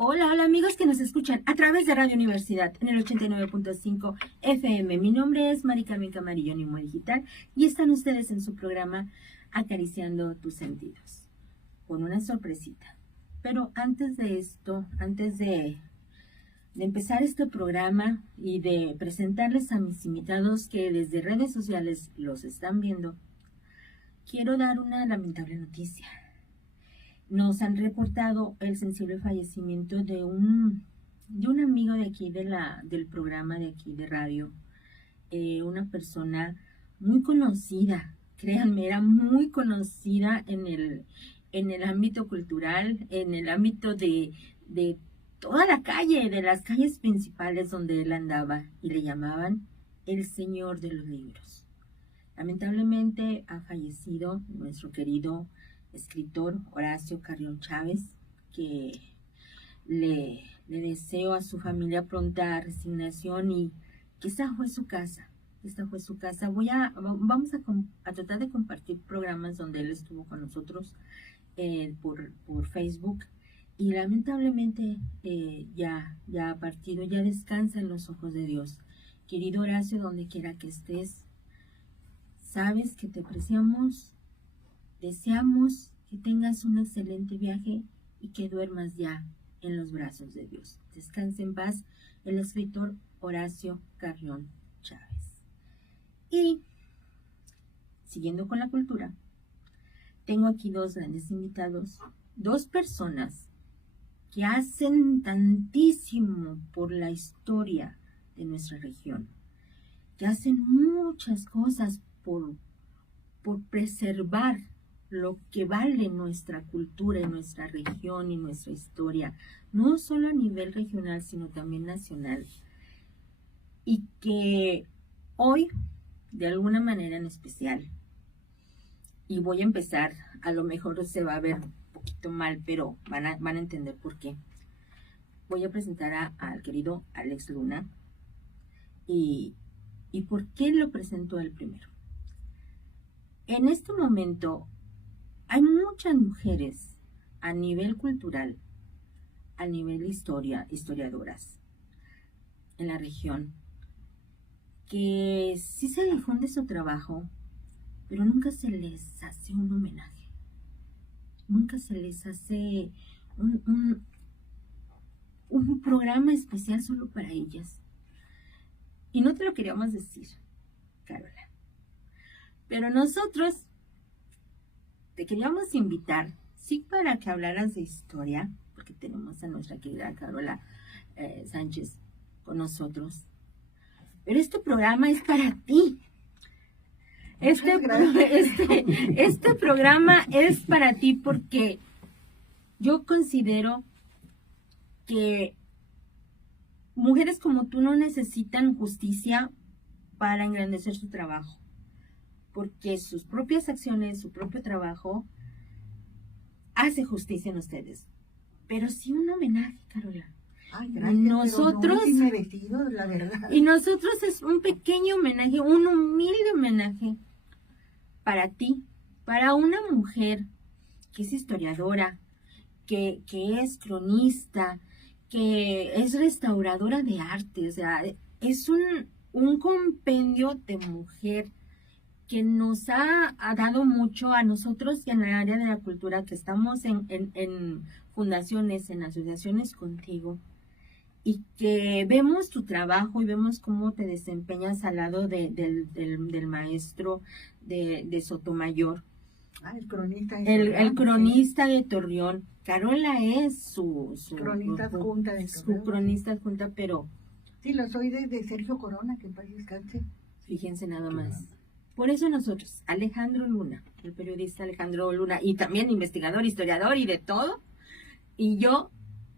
Hola, hola amigos que nos escuchan a través de Radio Universidad en el 89.5 FM. Mi nombre es Mari Carmen Camarillo, Nimo Digital, y están ustedes en su programa Acariciando tus sentidos, con una sorpresita. Pero antes de esto, antes de empezar este programa y de presentarles a mis invitados que desde redes sociales los están viendo, quiero dar una lamentable noticia. Nos han reportado el sensible fallecimiento de un amigo de aquí del programa de aquí de radio, una persona muy conocida, créanme, era muy conocida en el ámbito cultural, en el ámbito de toda la calle, de las calles principales donde él andaba, y le llamaban el Señor de los Libros. Lamentablemente ha fallecido nuestro querido escritor Horacio Carrión Chávez, que le deseo a su familia pronta resignación y que esta fue su casa. Vamos a tratar de compartir programas donde él estuvo con nosotros por Facebook, y lamentablemente ya ha partido, ya descansa en los ojos de Dios. Querido Horacio, donde quiera que estés, sabes que te apreciamos. Deseamos que tengas un excelente viaje y que duermas ya en los brazos de Dios. Descanse en paz el escritor Horacio Carrión Chávez. Y siguiendo con la cultura, tengo aquí dos grandes invitados, dos personas que hacen tantísimo por la historia de nuestra región, que hacen muchas cosas por preservar lo que vale nuestra cultura y nuestra región y nuestra historia, no solo a nivel regional, sino también nacional. Y que hoy, de alguna manera en especial, y voy a empezar, a lo mejor se va a ver un poquito mal, pero van a entender por qué. Voy a presentar al querido Alex Luna, y por qué lo presento él primero. En este momento hay muchas mujeres a nivel cultural, a nivel historiadoras en la región, que sí se difunde su trabajo, pero nunca se les hace un homenaje, nunca se les hace un programa especial solo para ellas. Y no te lo queríamos decir, Carola, pero nosotros te queríamos invitar, sí, para que hablaras de historia, porque tenemos a nuestra querida Carola Sánchez con nosotros. Pero este programa es para ti. Este programa es para ti porque yo considero que mujeres como tú no necesitan justicia para engrandecer su trabajo, porque sus propias acciones, su propio trabajo, hace justicia en ustedes. Pero sí un homenaje, Carola. Ay, gracias, nosotros, pero no merecido, la verdad. Y nosotros es un pequeño homenaje, un humilde homenaje para ti, para una mujer que es historiadora, que es cronista, que es restauradora de arte. O sea, es un compendio de mujer que nos ha dado mucho a nosotros y en el área de la cultura, que estamos en fundaciones, en asociaciones contigo, y que vemos tu trabajo y vemos cómo te desempeñas al lado del maestro de Sotomayor. El cronista de Torreón. El cronista sí. de Torreón. Carola es su cronista adjunta de Torreón. Su cronista adjunta, pero... Sí, lo soy de Sergio Corona, que en paz descanse. Fíjense nada más. Por eso nosotros, Alejandro Luna, el periodista Alejandro Luna, y también investigador, historiador y de todo, y yo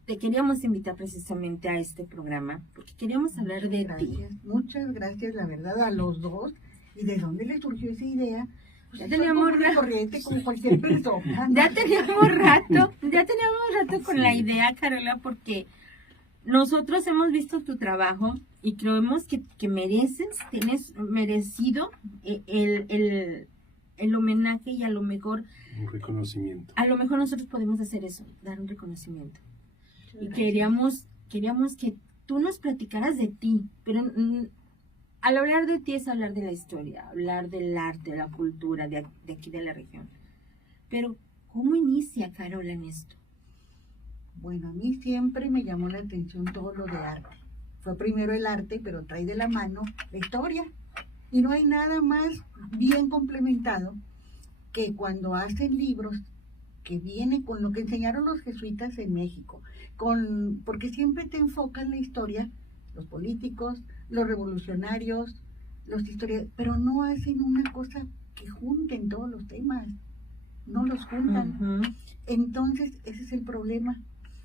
te queríamos invitar precisamente a este programa, porque queríamos hablar de ti. Muchas gracias, la verdad, a los dos. ¿Y de dónde le surgió esa idea? Pues ya teníamos corriente como cualquier persona. Ya teníamos rato con la idea, Carola, porque nosotros hemos visto tu trabajo y creemos que tienes merecido el homenaje, y a lo mejor un reconocimiento. A lo mejor nosotros podemos hacer eso, dar un reconocimiento. Y queríamos que tú nos platicaras de ti, pero al hablar de ti es hablar de la historia, hablar del arte, de la cultura de aquí de la región. Pero, ¿cómo inicia Carola en esto? Bueno, a mí siempre me llamó la atención todo lo de arte. Fue primero el arte, pero trae de la mano la historia. Y no hay nada más bien complementado que cuando hacen libros que viene con lo que enseñaron los jesuitas en México, porque siempre te enfocan la historia, los políticos, los revolucionarios, los historiadores, pero no hacen una cosa que junten todos los temas, no los juntan. Uh-huh. Entonces, ese es el problema.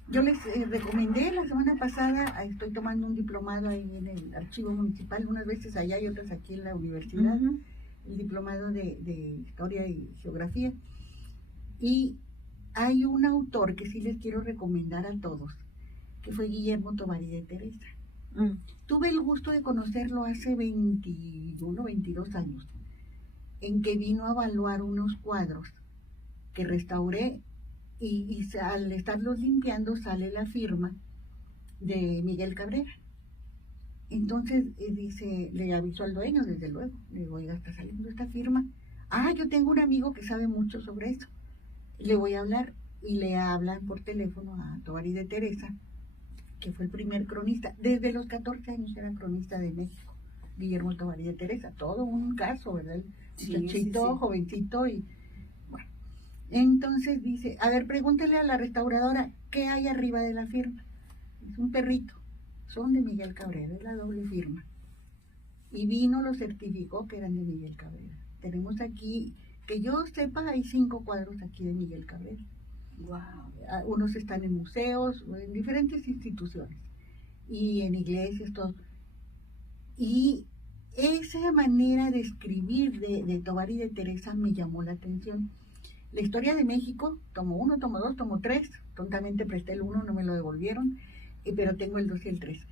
Yo les recomendé la semana pasada, estoy tomando un diplomado ahí en el archivo municipal, unas veces allá y otras aquí en la universidad, Uh-huh. el diplomado de historia y geografía. Y hay un autor que sí les quiero recomendar a todos, que fue Guillermo Tovarí de Teresa. Tuve el gusto de conocerlo hace 21, 22 años, en que vino a evaluar unos cuadros que restauré y al estarlos limpiando sale la firma de Miguel Cabrera. Entonces dice, le avisó al dueño, desde luego, le digo, oiga, está saliendo esta firma. Yo tengo un amigo que sabe mucho sobre eso, le voy a hablar. Y le hablan por teléfono a Tovarí de Teresa, que fue el primer cronista. Desde los 14 años era cronista de México, Guillermo Tovarí de Teresa. Todo un caso, ¿verdad? Muchachito, jovencito. Y bueno, entonces dice, a ver, pregúntele a la restauradora qué hay arriba de la firma. Es un perrito. Son de Miguel Cabrera, es la doble firma. Y vino, lo certificó que eran de Miguel Cabrera. Tenemos aquí, que yo sepa, hay 5 cuadros aquí de Miguel Cabrera. Wow. Unos están en museos, en diferentes instituciones y en iglesias, todo. Y esa manera de escribir de Tovarí de Teresa me llamó la atención. La historia de México, tomo 1, tomo 2, tomo 3, tontamente presté el 1, no me lo devolvieron, pero tengo el 2 y el 3.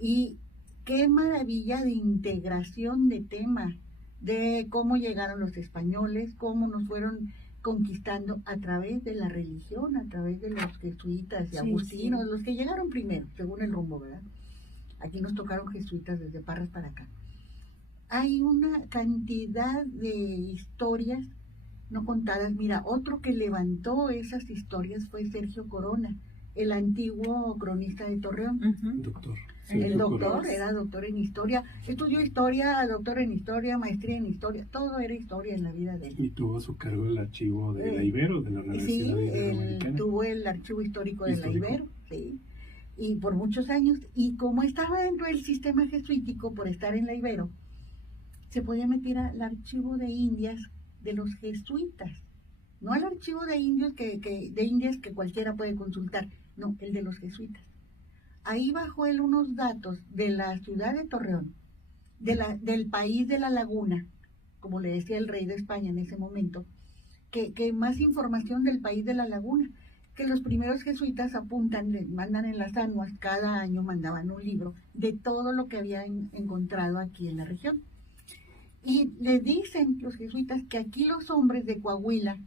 Y qué maravilla de integración de temas, de cómo llegaron los españoles, cómo nos fueron conquistando a través de la religión, a través de los jesuitas y agustinos, los que llegaron primero, según el rumbo, ¿verdad? Aquí nos tocaron jesuitas desde Parras para acá. Hay una cantidad de historias no contadas. Mira, otro que levantó esas historias fue Sergio Corona, el antiguo cronista de Torreón. Uh-huh. Doctor. El doctor era doctor en historia, estudió historia, doctor en historia, maestría en historia, todo era historia en la vida de él. Y tuvo a su cargo el archivo de la Ibero, de la Universidad Iberoamericana. Sí, tuvo el archivo histórico de la Ibero, sí, y por muchos años, y como estaba dentro del sistema jesuítico, por estar en la Ibero, se podía meter al archivo de Indias de los jesuitas, no al archivo de indios de Indias que cualquiera puede consultar, no, el de los jesuitas. Ahí bajó él unos datos de la ciudad de Torreón, del país de la laguna, como le decía el rey de España en ese momento, que más información del país de la laguna, que los primeros jesuitas apuntan, mandan en las anuas, cada año mandaban un libro de todo lo que habían encontrado aquí en la región. Y le dicen los jesuitas que aquí los hombres de Coahuila,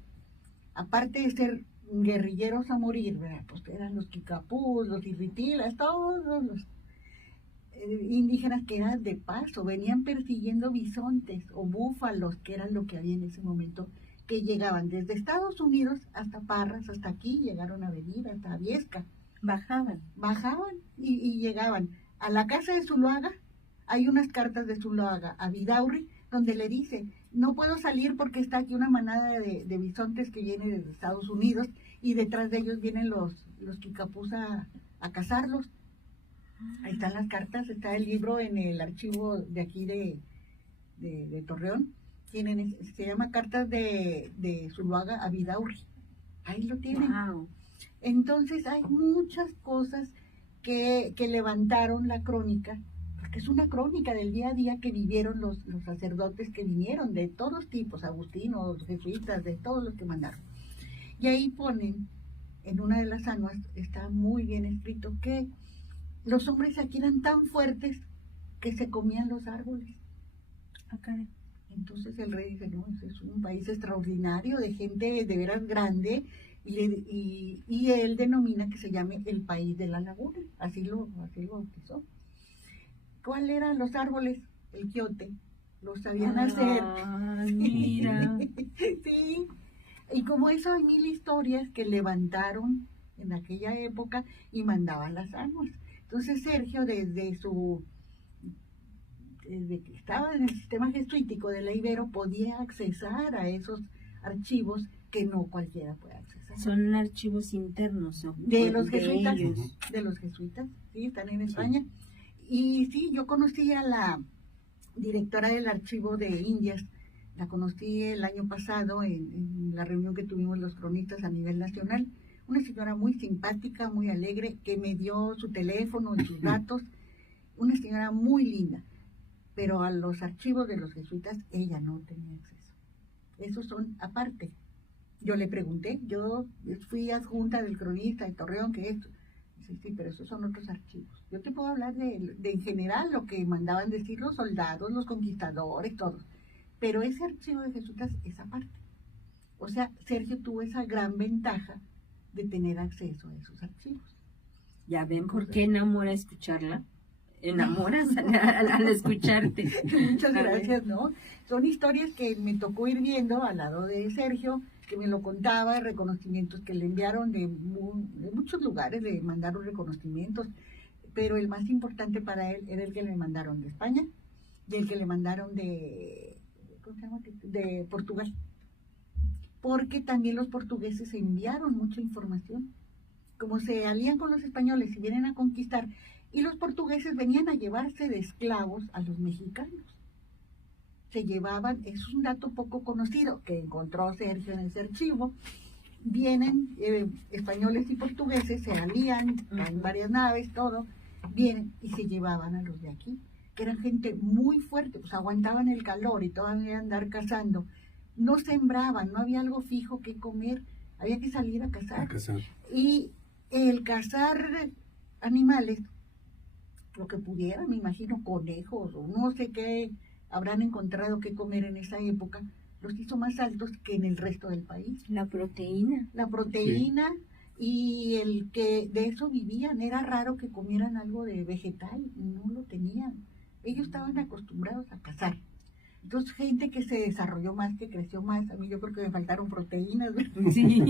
aparte de ser guerrilleros a morir, ¿verdad? Pues eran los Kikapús, los Irritilas, todos los indígenas que eran de paso, venían persiguiendo bisontes o búfalos, que eran lo que había en ese momento, que llegaban desde Estados Unidos hasta Parras, hasta aquí, llegaron a venir hasta Viesca. Bajaban y llegaban a la casa de Zuloaga. Hay unas cartas de Zuloaga a Vidaurri, donde le dice, no puedo salir porque está aquí una manada de bisontes que viene desde Estados Unidos y detrás de ellos vienen los Kikapús a cazarlos. Ahí están las cartas, está el libro en el archivo de aquí de Torreón. Se llama Cartas de Zuloaga a Vidaurri. Ahí lo tienen. Wow. Entonces hay muchas cosas que levantaron la crónica, porque es una crónica del día a día que vivieron los sacerdotes que vinieron de todos tipos, agustinos, jesuitas, de todos los que mandaron. Y ahí ponen, en una de las anuas, está muy bien escrito que los hombres aquí eran tan fuertes que se comían los árboles. Okay. Entonces el rey dice, no, es un país extraordinario, de gente de veras grande, y él denomina que se llame el país de la laguna, así lo bautizó. ¿Cuáles eran los árboles? El quiote, lo sabían hacer. Mira. Sí, y como eso hay mil historias que levantaron en aquella época y mandaban las armas. Entonces Sergio, desde que estaba en el sistema jesuítico de la Ibero, podía accesar a esos archivos que no cualquiera puede accesar. Son archivos internos, ¿no? De los jesuitas, ellos. sí, están en España. Y sí, yo conocí a la directora del archivo de Indias, la conocí el año pasado en la reunión que tuvimos los cronistas a nivel nacional, una señora muy simpática, muy alegre, que me dio su teléfono y sus datos, una señora muy linda, pero a los archivos de los jesuitas ella no tenía acceso. Esos son aparte. Yo le pregunté, yo fui adjunta del cronista de Torreón, que esto. Dice, sí, pero esos son otros archivos. Yo te puedo hablar de en general lo que mandaban decir los soldados, los conquistadores, todos. Pero ese archivo de jesuitas es aparte. O sea, Sergio tuvo esa gran ventaja de tener acceso a esos archivos. Ya ven por qué enamora escucharla. Enamoras al escucharte. Muchas gracias, ¿no? Son historias que me tocó ir viendo al lado de Sergio, que me lo contaba, reconocimientos que le enviaron de muchos lugares, le mandaron reconocimientos, pero el más importante para él era el que le mandaron de España y el que le mandaron de Portugal, porque también los portugueses enviaron mucha información, como se alían con los españoles y vienen a conquistar, y los portugueses venían a llevarse de esclavos a los mexicanos. Se llevaban, es un dato poco conocido que encontró Sergio en ese archivo, vienen españoles y portugueses, se alían, en varias naves, todo, vienen y se llevaban a los de aquí, que eran gente muy fuerte, pues aguantaban el calor y todavía andar cazando, no sembraban, no había algo fijo que comer, había que salir a cazar. Y el cazar animales, lo que pudieran, me imagino conejos o no sé qué habrán encontrado que comer en esa época, los hizo más altos que en el resto del país. La proteína. La proteína, sí. Y el que de eso vivían, era raro que comieran algo de vegetal, no lo tenían. Ellos estaban acostumbrados a cazar. Entonces, gente que se desarrolló más, que creció más, a mí yo creo que me faltaron proteínas. Sí,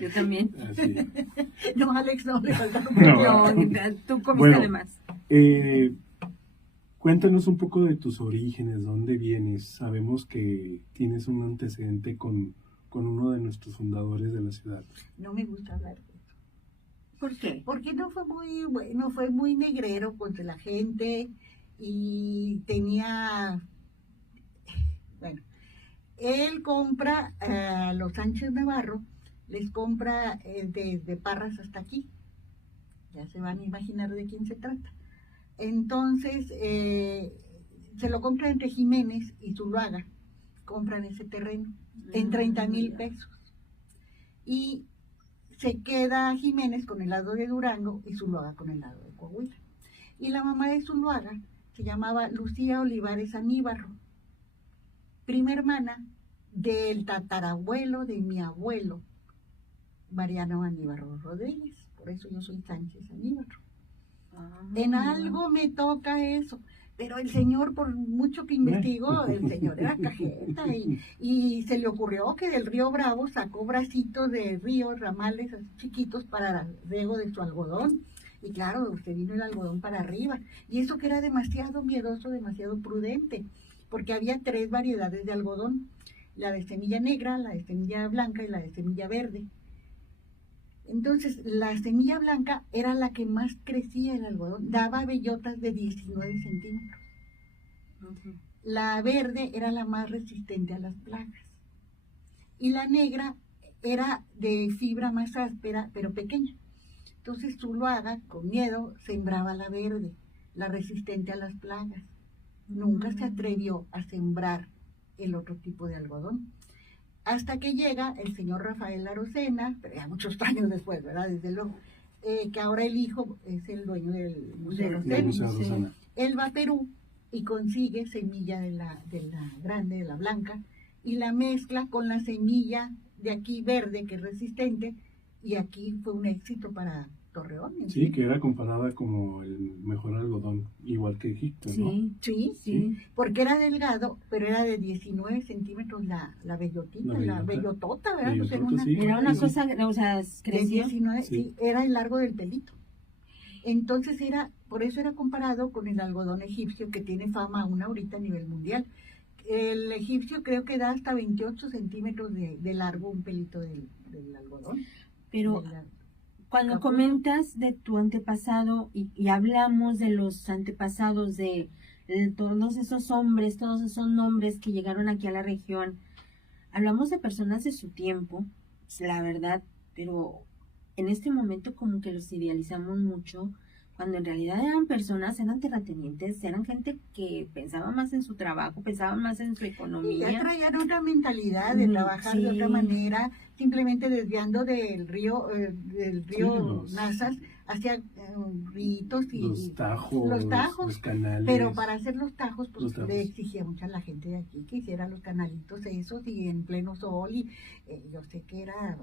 yo también. No, Alex, no, le faltaron proteínas. No, tú comiste además. Cuéntanos un poco de tus orígenes, dónde vienes. Sabemos que tienes un antecedente con uno de nuestros fundadores de la ciudad. No me gusta hablar de eso. ¿Por qué? Porque no fue muy bueno, fue muy negrero contra la gente y tenía... Bueno, él compra a los Sánchez Navarro, les compra desde Parras hasta aquí. Ya se van a imaginar de quién se trata. Entonces, se lo compra entre Jiménez y Zuluaga. Compran ese terreno en 30,000 pesos. Y se queda Jiménez con el lado de Durango y Zuluaga con el lado de Coahuila. Y la mamá de Zuluaga se llamaba Lucía Olivares Aníbarro, prima hermana del tatarabuelo de mi abuelo, Mariano Aníbarro Rodríguez. Por eso yo soy Sánchez Aníbarro. En algo me toca eso, pero el señor, por mucho que investigó, el señor era cajeta y se le ocurrió que del río Bravo sacó bracitos de ríos, ramales así chiquitos para riego de su algodón. Y claro, se vino el algodón para arriba. Y eso que era demasiado miedoso, demasiado prudente, porque había 3 variedades de algodón: la de semilla negra, la de semilla blanca y la de semilla verde. Entonces, la semilla blanca era la que más crecía el algodón, daba bellotas de 19 centímetros. La verde era la más resistente a las plagas. Y la negra era de fibra más áspera, pero pequeña. Entonces, Zuluaga, con miedo, sembraba la verde, la resistente a las plagas. Nunca se atrevió a sembrar el otro tipo de algodón. Hasta que llega el señor Rafael Arocena, pero ya muchos años después, ¿verdad? Desde luego, que ahora el hijo es el dueño del Museo Arocena. Él va a Perú y consigue semilla de la grande, de la blanca, y la mezcla con la semilla de aquí verde, que es resistente, y aquí fue un éxito para Torreón. Sí, que era comparada como el mejor algodón, igual que Egipto, ¿no? Sí, porque era delgado, pero era de 19 centímetros la bellotita, la bellotota, ¿verdad? Bellotota, Pues era una cosa, o sea, de creció. 19, sí, era el largo del pelito. Entonces por eso era comparado con el algodón egipcio, que tiene fama aún ahorita a nivel mundial. El egipcio creo que da hasta 28 centímetros de largo un pelito del algodón. Pero cuando comentas de tu antepasado y hablamos de los antepasados de todos esos hombres, todos esos nombres que llegaron aquí a la región, hablamos de personas de su tiempo, la verdad, pero en este momento como que los idealizamos mucho, cuando en realidad eran personas, eran terratenientes, eran gente que pensaba más en su trabajo, pensaba más en su economía. Y ya traían otra mentalidad de trabajar de otra manera, simplemente desviando del río Nazas hacia ríos y los tajos, los canales. Pero para hacer los tajos, pues le exigía mucho a la gente de aquí que hiciera los canalitos esos y en pleno sol, y yo sé que eran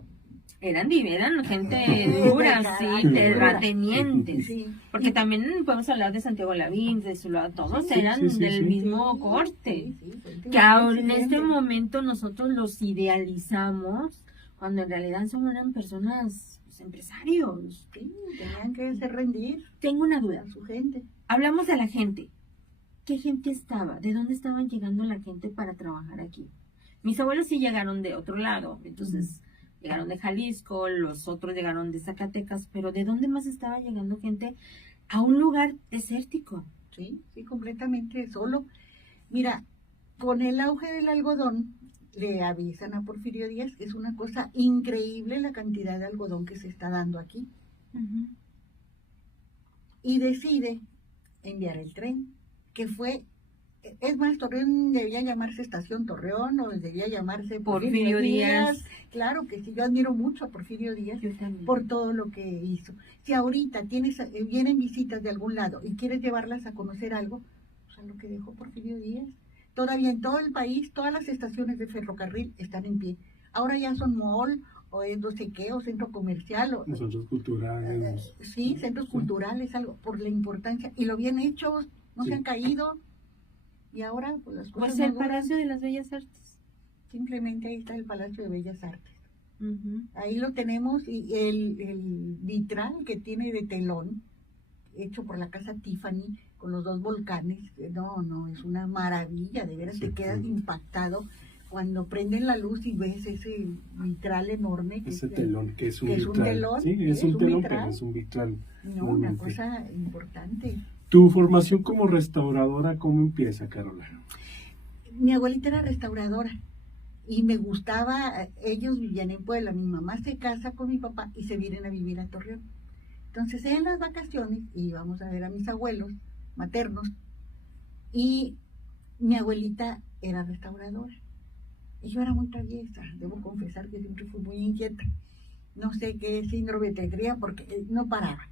gente dura, sí, terratenientes. Sí. Porque también podemos hablar de Santiago Lavín, de Zuluaga, todos eran del mismo corte. Que ahora en este momento nosotros los idealizamos, cuando en realidad eran personas, pues, empresarios. Sí, tenían que hacer rendir. Tengo una duda. A su gente. Hablamos de la gente. ¿Qué gente estaba? ¿De dónde estaban llegando la gente para trabajar aquí? Mis abuelos sí llegaron de otro lado, entonces... Llegaron de Jalisco, los otros llegaron de Zacatecas, pero ¿de dónde más estaba llegando gente a un lugar desértico? Sí, completamente solo. Mira, con el auge del algodón, le avisan a Porfirio Díaz que es una cosa increíble la cantidad de algodón que se está dando aquí. Y decide enviar el tren, que fue... Es más, Torreón debía llamarse Estación Torreón o debía llamarse Porfirio Díaz. Claro que sí, yo admiro mucho a Porfirio Díaz por todo lo que hizo. Si ahorita vienen visitas de algún lado y quieres llevarlas a conocer algo, pues a lo que dejó Porfirio Díaz. Todavía en todo el país, todas las estaciones de ferrocarril están en pie. Ahora ya son mall o es no sé qué, o centro comercial. Centros culturales. Sí, centros culturales, algo por la importancia. Y lo bien hechos, no se han caído. Y ahora, pues las cosas. Pues el Palacio de las Bellas Artes. Simplemente ahí está el Palacio de Bellas Artes. Ahí lo tenemos, y el vitral que tiene de telón, hecho por la casa Tiffany, con los dos volcanes. No, es una maravilla, de veras te quedas impactado cuando prenden la luz y ves ese vitral enorme. Ese telón, que es un telón. Sí, es un telón, pero es un vitral. No, una cosa importante. ¿Tu formación como restauradora cómo empieza, Carola? Mi abuelita era restauradora y me gustaba, ellos vivían en Puebla, mi mamá se casa con mi papá y se vienen a vivir a Torreón. Entonces en las vacaciones íbamos a ver a mis abuelos maternos y mi abuelita era restauradora. Y yo era muy traviesa, debo confesar que siempre fui muy inquieta. No sé qué síndrome tendría porque no paraba.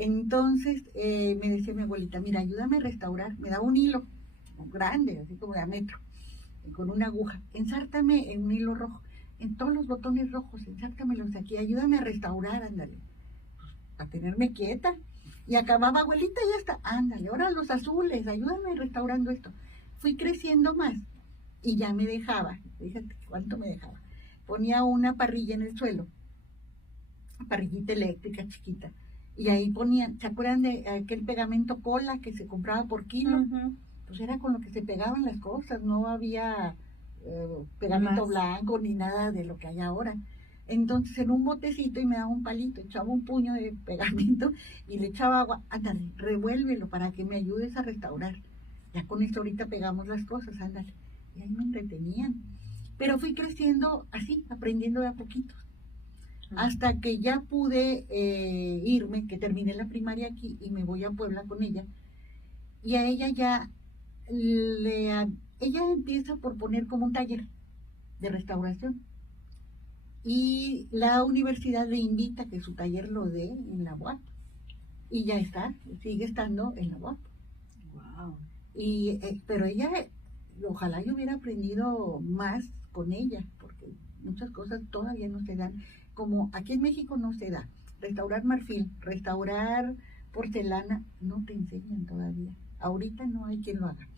Entonces me decía mi abuelita, mira, ayúdame a restaurar. Me daba un hilo grande, así como de a metro, con una aguja. Ensártame en un hilo rojo, en todos los botones rojos, ensártamelos aquí, ayúdame a restaurar, ándale. Pues, a tenerme quieta. Y acababa, abuelita, ya está, ándale, ahora los azules, ayúdame restaurando esto. Fui creciendo más y ya me dejaba, fíjate cuánto me dejaba. Ponía una parrilla en el suelo, parrillita eléctrica chiquita. Y ahí ponían, ¿se acuerdan de aquel pegamento cola que se compraba por kilo? Pues era con lo que se pegaban las cosas, no había pegamento blanco ni nada de lo que hay ahora. Entonces en un botecito y me daba un palito, echaba un puño de pegamento y le echaba agua, ándale, revuélvelo para que me ayudes a restaurar. Ya con esto ahorita pegamos las cosas, ándale. Y ahí me entretenían. Pero fui creciendo así, aprendiendo de a poquitos. Hasta que ya pude irme, que terminé la primaria aquí y me voy a Puebla con ella. Y a ella ya, ella empieza por poner como un taller de restauración. Y la universidad le invita a que su taller lo dé en la UAP. Y ya está, sigue estando en la UAP. Wow. Pero ella, ojalá yo hubiera aprendido más con ella, porque muchas cosas todavía no se dan, como aquí en México no se da. Restaurar marfil, restaurar porcelana, no te enseñan todavía. Ahorita no hay quien lo haga.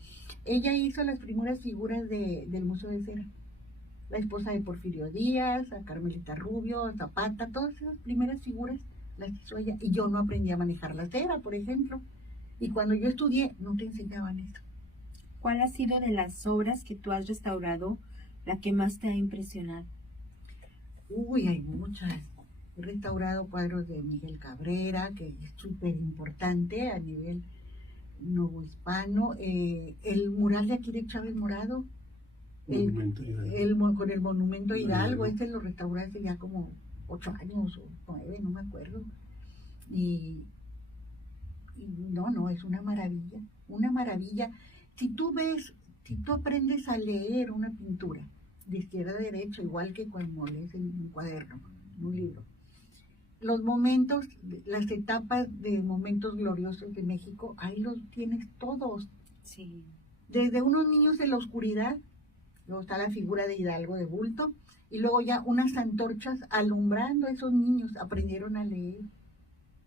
Ella hizo las primeras figuras del Museo de Cera. La esposa de Porfirio Díaz, a Carmelita Rubio, a Zapata, todas esas primeras figuras las hizo ella. Y yo no aprendí a manejar la cera, por ejemplo. Y cuando yo estudié, no te enseñaban eso. ¿Cuál ha sido de las obras que tú has restaurado la que más te ha impresionado? Uy, hay muchas. He restaurado cuadros de Miguel Cabrera, que es súper importante a nivel novohispano. El mural de aquí de Chávez Morado, con el monumento a Hidalgo, este lo restauré hace ya como 8 años o 9, no me acuerdo. Y no, es una maravilla, una maravilla. Si tú aprendes a leer una pintura de izquierda a derecha, igual que cuando lees en un cuaderno, en un libro, los momentos, las etapas de momentos gloriosos de México, ahí los tienes todos. Sí. Desde unos niños en la oscuridad, luego está la figura de Hidalgo de bulto, y luego ya unas antorchas alumbrando a esos niños, aprendieron a leer.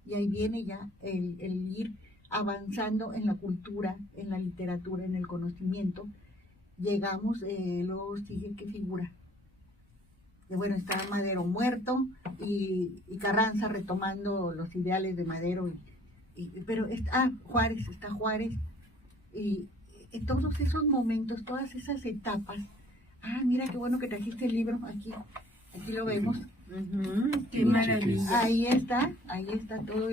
Y ahí viene ya el ir avanzando en la cultura, en la literatura, en el conocimiento. Llegamos, luego sigue qué figura. Y bueno, está Madero muerto y Carranza retomando los ideales de Madero. Pero está Juárez. Y en todos esos momentos, todas esas etapas. Mira qué bueno que trajiste el libro aquí lo vemos. Qué maravilla. Ahí está todo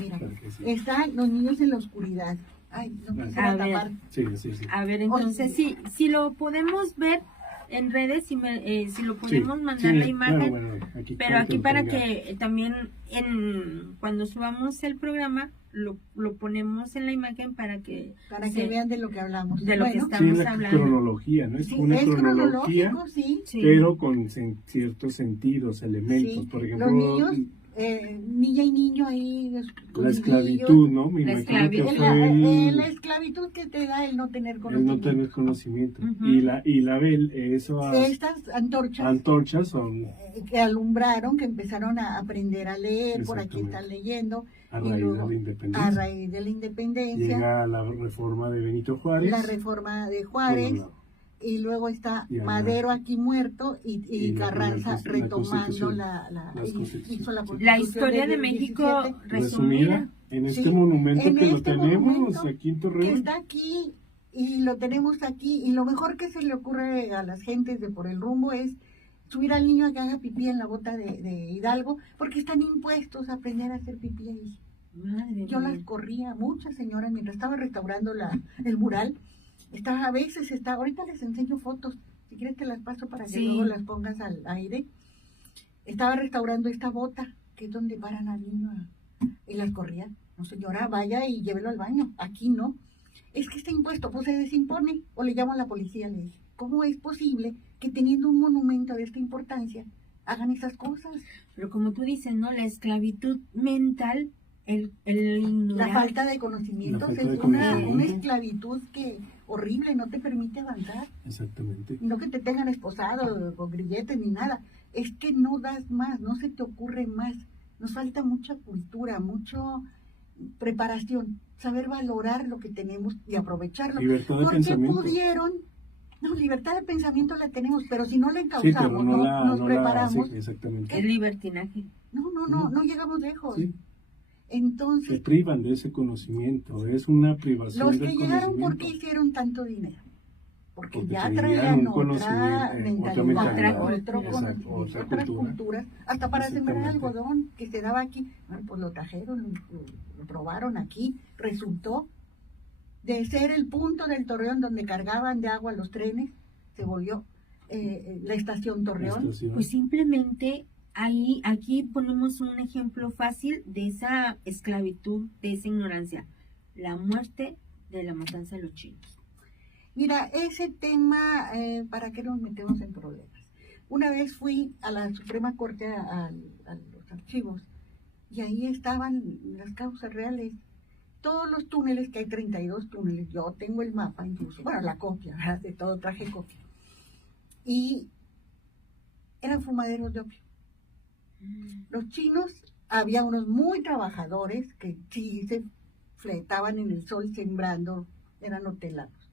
mira, están los niños en la oscuridad. Ay, no quisiera tapar. Sí. A ver, entonces, si lo podemos ver en redes, si lo podemos mandar la imagen, claro, pero aquí para que también cuando subamos el programa, lo ponemos en la imagen para que vean de lo que hablamos. De lo que estamos hablando. Cronología, ¿no? Es una cronología, pero con ciertos sentidos, elementos. Por ejemplo, los niños, niña y niño ahí. La esclavitud, ¿no? Me imagino que fue la esclavitud que te da el no tener conocimiento. Y estas antorchas son que alumbraron, que empezaron a aprender a leer, por aquí están leyendo. A raíz de la independencia. Llega la reforma de Benito Juárez. La reforma de Juárez. Y luego está Madero aquí muerto y Carranza retomando la historia de México resumida en este monumento que lo tenemos aquí en Torreón. Que está aquí y lo tenemos aquí, y lo mejor que se le ocurre a las gentes de por el rumbo es subir al niño a que haga pipí en la bota de Hidalgo, porque están impuestos a aprender a hacer pipí ahí. Yo las corría, muchas señoras, mientras estaba restaurando el mural. Ahorita les enseño fotos, si quieres te las paso para que luego las pongas al aire. Estaba restaurando esta bota, que es donde paran al niño, y las corría. No, señora, vaya y llévelo al baño, aquí no. Es que está impuesto, pues se desimpone, o le llamo a la policía, le dije. ¿Cómo es posible que teniendo un monumento de esta importancia hagan esas cosas? Pero como tú dices, ¿no? La esclavitud mental, el ignorar. La falta de conocimientos es una esclavitud que horrible, no te permite avanzar. Exactamente. No que te tengan esposado con grilletes ni nada, es que no das más, no se te ocurre más. Nos falta mucha cultura, mucha preparación, saber valorar lo que tenemos y aprovecharlo. Libertad de pensamiento. Libertad de pensamiento la tenemos, pero si no la encauzamos, nos preparamos. Exactamente. Es libertinaje. No llegamos lejos. Sí. Entonces, se privan de ese conocimiento, es una privación del conocimiento. Los que llegaron, ¿por qué hicieron tanto dinero? Porque ya traían otra mentalidad, otras culturas, hasta para sembrar algodón que se daba aquí. Bueno, pues lo trajeron, lo probaron aquí, resultó de ser el punto del Torreón donde cargaban de agua los trenes, se volvió la estación Torreón. Pues simplemente aquí ponemos un ejemplo fácil de esa esclavitud, de esa ignorancia, la muerte de la matanza de los chinos. Mira, ese tema, ¿para qué nos metemos en problemas? Una vez fui a la Suprema Corte a los archivos y ahí estaban las causas reales. Todos los túneles, que hay 32 túneles, yo tengo el mapa incluso, bueno, la copia, ¿verdad? De todo traje copia. Y eran fumaderos de opio. Los chinos, había unos muy trabajadores que sí se fletaban en el sol sembrando, eran hortelanos.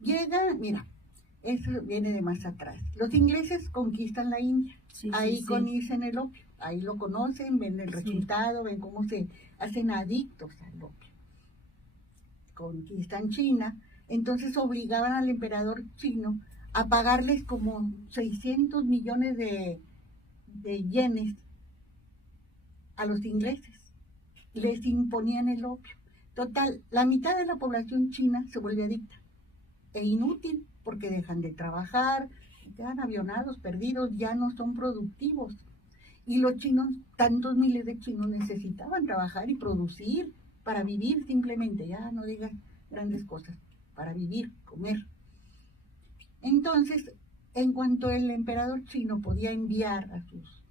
Llega, mira, eso viene de más atrás. Los ingleses conquistan la India, Sí, ahí sí, sí. conocen el opio, ahí lo conocen, ven el Sí. resultado, ven cómo se hacen adictos al opio. Conquistan China, entonces obligaban al emperador chino a pagarles como 600 millones de yenes a los ingleses. Les imponían el opio. Total, la mitad de la población china se vuelve adicta e inútil porque dejan de trabajar, quedan avionados, perdidos, ya no son productivos. Y los chinos, tantos miles de chinos necesitaban trabajar y producir para vivir simplemente, ya no digas grandes cosas, para vivir, comer. Entonces, en cuanto el emperador chino podía enviar a sus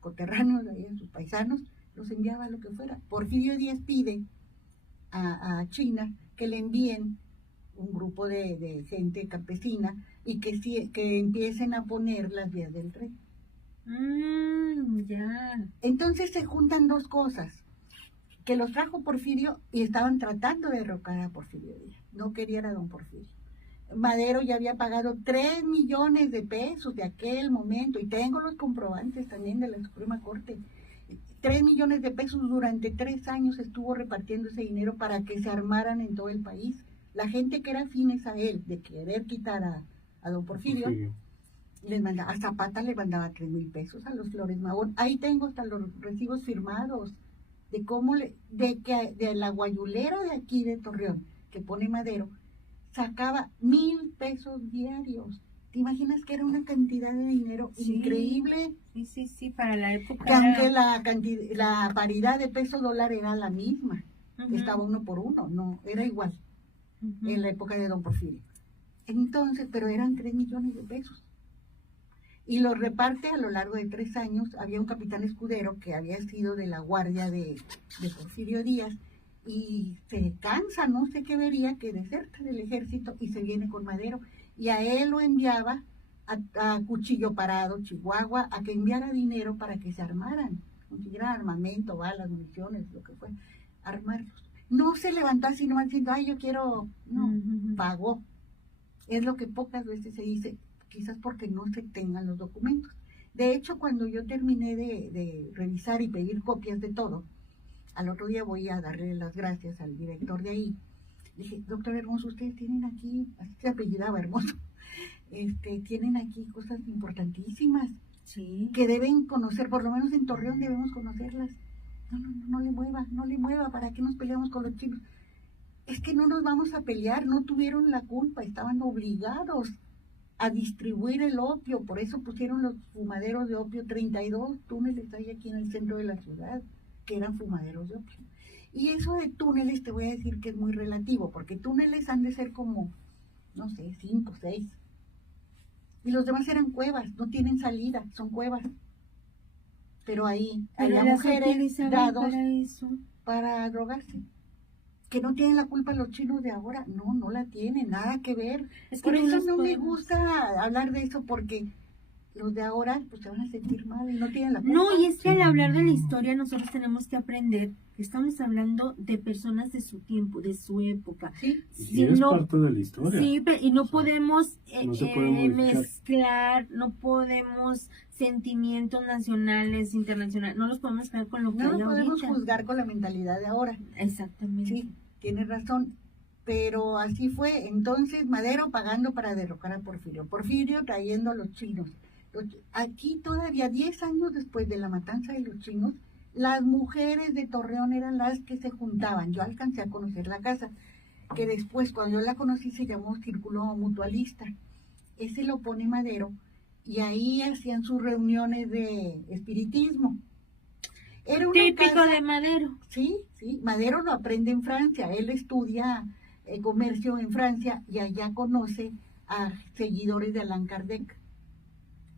coterráneos, a sus paisanos, los enviaba a lo que fuera. Porfirio Díaz pide a China que le envíen un grupo de gente campesina y que empiecen a poner las vías del tren. Ya. Entonces se juntan dos cosas, que los trajo Porfirio y estaban tratando de derrocar a Porfirio Díaz. No querían a don Porfirio. Madero ya había pagado 3 millones de pesos de aquel momento, y tengo los comprobantes también de la Suprema Corte. 3 millones de pesos durante 3 años estuvo repartiendo ese dinero para que se armaran en todo el país. La gente que era afines a él, de querer quitar a don Porfirio, les mandaba, a Zapata le mandaba 3,000 pesos, a los Flores Magón. Ahí tengo hasta los recibos firmados de cómo de la guayulera de aquí de Torreón, que pone Madero, sacaba 1,000 pesos diarios. ¿Te imaginas que era una cantidad de dinero increíble? Sí, para la época. Que aunque la paridad de peso-dólar era la misma, estaba 1 por 1, no, era igual en la época de don Porfirio. Entonces, pero eran 3 millones de pesos. Y los reparte a lo largo de 3 años. Había un capitán escudero que había sido de la guardia de Porfirio Díaz, y se cansa, no sé qué vería, que deserta del ejército y se viene con Madero, y a él lo enviaba a Cuchillo Parado, Chihuahua, a que enviara dinero para que se armaran, consiguieran armamento, balas, municiones, lo que fue, armarlos. No se levantó así nomás diciendo, ay, yo quiero, no, pagó. Es lo que pocas veces se dice, quizás porque no se tengan los documentos. De hecho, cuando yo terminé de revisar y pedir copias de todo, al otro día voy a darle las gracias al director de ahí. Dije, doctor Hermoso, ustedes tienen aquí, así se apellidaba Hermoso, tienen aquí cosas importantísimas, sí, que deben conocer, por lo menos en Torreón debemos conocerlas. No le mueva, ¿para qué nos peleamos con los chinos? Es que no nos vamos a pelear, no tuvieron la culpa, estaban obligados a distribuir el opio, por eso pusieron los fumaderos de opio, 32 túneles hay aquí en el centro de la ciudad, que eran fumaderos de opio. Y eso de túneles te voy a decir que es muy relativo, porque túneles han de ser como, no sé, 5, 6. Y los demás eran cuevas, no tienen salida, son cuevas. Pero ahí había mujeres dados para drogarse. Que no tienen la culpa los chinos de ahora, no la tienen, nada que ver. Por eso no me gusta hablar de eso, porque los de ahora pues se van a sentir mal y no tienen la culpa. No, y es que al hablar de la historia nosotros tenemos que aprender que estamos hablando de personas de su tiempo, de su época. Sí, y es parte de la historia. Sí, y no podemos no se puede mezclar, no podemos sentimientos nacionales, internacionales, no los podemos mezclar con lo que hay no podemos ahorita. juzgar con la mentalidad de ahora. Exactamente. Sí, tienes razón. Pero así fue. Entonces Madero pagando para derrocar a Porfirio. Porfirio trayendo a los chinos. Aquí todavía 10 años después de la matanza de los chinos, las mujeres de Torreón eran las que se juntaban. Yo alcancé a conocer la casa, que después cuando yo la conocí se llamó Círculo Mutualista. Ese lo pone Madero, y ahí hacían sus reuniones de espiritismo. Era una típico casa, de Madero. Sí, Madero lo aprende en Francia, él estudia comercio en Francia y allá conoce a seguidores de Allan Kardec.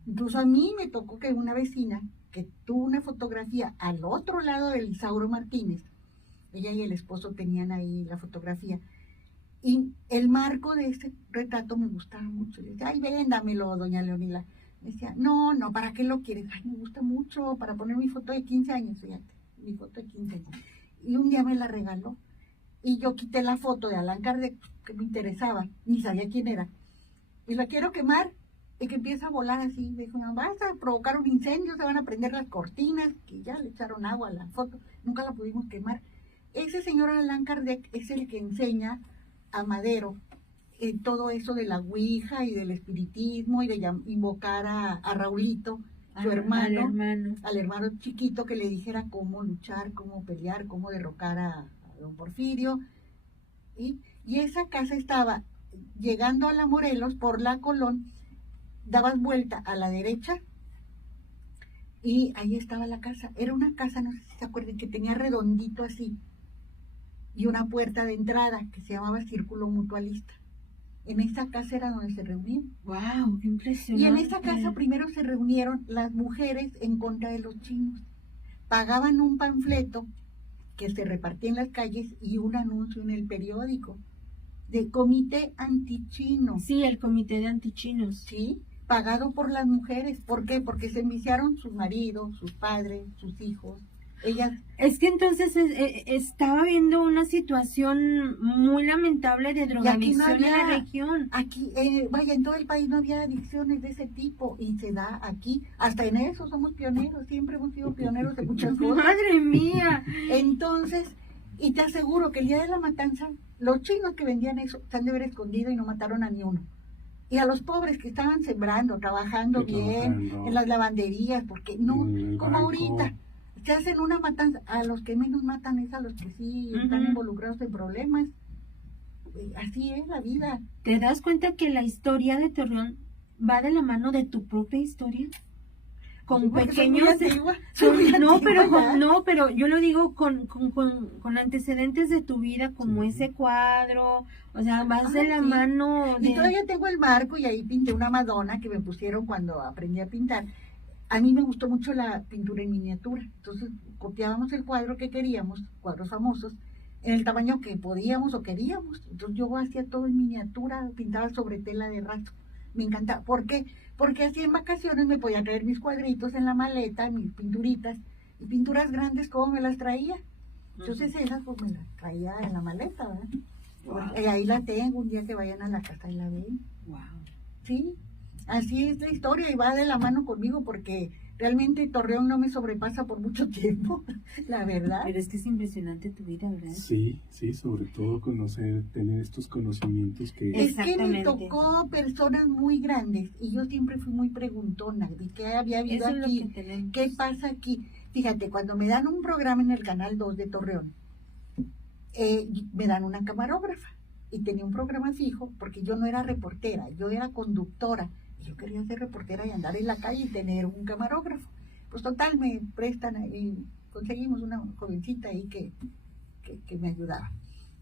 Incluso a mí me tocó que una vecina que tuvo una fotografía al otro lado del Isauro Martínez, ella y el esposo tenían ahí la fotografía, y el marco de ese retrato me gustaba mucho. Le decía, ay, véndamelo, doña Leonila. Decía, no, ¿para qué lo quieres? Ay, me gusta mucho para poner mi foto de 15 años, fíjate, mi foto de 15 años. Y un día me la regaló y yo quité la foto de Allan Kardec que me interesaba, ni sabía quién era. Y la quiero quemar y que empieza a volar así. Me dijo, no, vas a provocar un incendio, se van a prender las cortinas, que ya le echaron agua a la foto, nunca la pudimos quemar. Ese señor Allan Kardec es el que enseña a Madero todo eso de la ouija y del espiritismo y de invocar a Raulito, su hermano, al hermano chiquito, que le dijera cómo luchar, cómo pelear, cómo derrocar a don Porfirio. Y esa casa estaba llegando a la Morelos por la Colón, dabas vuelta a la derecha y ahí estaba la casa. Era una casa, no sé si se acuerdan, que tenía redondito así y una puerta de entrada que se llamaba Círculo Mutualista. En esa casa era donde se reunían. ¡Wow! ¡Qué impresionante! Y en esa casa primero se reunieron las mujeres en contra de los chinos. Pagaban un panfleto que se repartía en las calles y un anuncio en el periódico de Comité Antichino. Sí, el Comité de Antichinos. Sí, pagado por las mujeres. ¿Por qué? Porque se enviciaron sus maridos, sus padres, sus hijos. Ellas... Es que entonces estaba viendo una situación muy lamentable de drogadicción en la región. Aquí, en todo el país no había adicciones de ese tipo y se da aquí. Hasta en eso somos pioneros, siempre hemos sido pioneros de muchas cosas. ¡Madre mía! Entonces, y te aseguro que el día de la matanza, los chinos que vendían eso se han de haber escondido y no mataron a ni uno. Y a los pobres que estaban sembrando, trabajando bien, en las lavanderías, porque no, como ahorita, se hacen una matanza. A los que menos matan es a los que sí están involucrados en problemas. Así es la vida. ¿Te das cuenta que la historia de Torreón va de la mano de tu propia historia? Con pequeños... pero yo lo digo con antecedentes de tu vida, como ese cuadro, o sea, vas de la mano de... Y todavía tengo el marco y ahí pinté una Madonna que me pusieron cuando aprendí a pintar. A mí me gustó mucho la pintura en miniatura, entonces copiábamos el cuadro que queríamos, cuadros famosos, en el tamaño que podíamos o queríamos. Entonces yo hacía todo en miniatura, pintaba sobre tela de raso. Me encantaba. ¿Por qué? Porque así en vacaciones me podía traer mis cuadritos en la maleta, mis pinturitas, y pinturas grandes, ¿cómo me las traía? Entonces esas pues me las traía en la maleta, ¿verdad? Wow. Y ahí la tengo, un día que vayan a la casa y la ven. Wow. Sí, así es la historia y va de la mano conmigo porque realmente Torreón no me sobrepasa por mucho tiempo, la verdad. Pero es que es impresionante tu vida, ¿verdad? Sí, sobre todo conocer, tener estos conocimientos que... Es que me tocó personas muy grandes y yo siempre fui muy preguntona de qué había habido aquí, qué pasa aquí. Fíjate, cuando me dan un programa en el Canal 2 de Torreón, me dan una camarógrafa y tenía un programa fijo porque yo no era reportera, yo era conductora. Yo quería ser reportera y andar en la calle y tener un camarógrafo. Pues total, me prestan y conseguimos una jovencita ahí que me ayudaba.